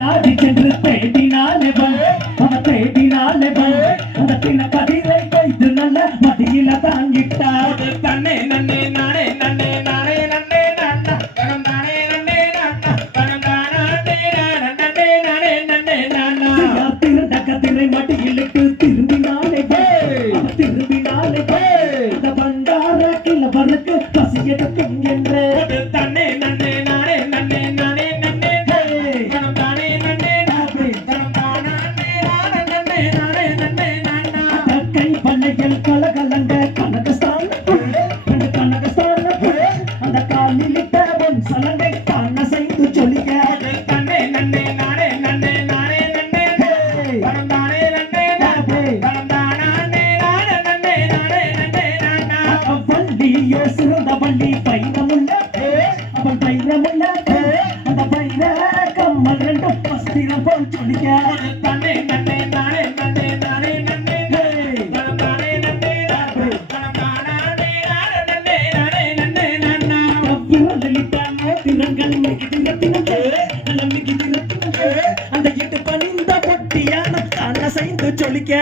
ஆடி சென்று தேடினாலே தேடினாலே அந்த பின்ன கதிரை கைது நல்ல மடியில தாங்கிட்டார் தன்னே நன்னே நானே நன்னே நானே நன்னே நன்னா கணம் தானே நன்னே நன்னா கணம் தானே நன்னே நானே நன்னே நன்னா திருண்ட கதிரை மடியிலுக்கு திரும்பினாலே அந்த பண்டார கிழவருக்கு பசி எடுக்கும் என்று தன்னே நன்னே நானே நன்னே நானே நன்னே கணம் தானே நன்னே கணம் தானே நன்னே நானே நன்னே நன்னா கை பண்ணையில் கலகலங்க கனகஸ்தான் அந்த காலிலிட்ட பொன் சலங்கை காண செய்து சொல்லிக்க தன்னே நன்னே நானே நன்னே நானே நன்னே கணம் தானே நன்னே கணம் தானே நன்னே நானே நன்னே நன்னா வள்ளியோ சிறந்த வள்ளி பைரமுள்ள அவன் பைரமுள்ள அந்த பைர கம்மல் ரெண்டும் வஸ்திரம் போல் சொல்லிக்க தன்னே நன்னே நானே நன்னே நானே நன்னே கணம் தானே நன்னே கணம் தானே நன்னே நானே நன்னே நன்னா தினங்கள் மிகுதின அந்த எட்டு பணிந்த பொட்டியான காண செய்து சொல்லிக்க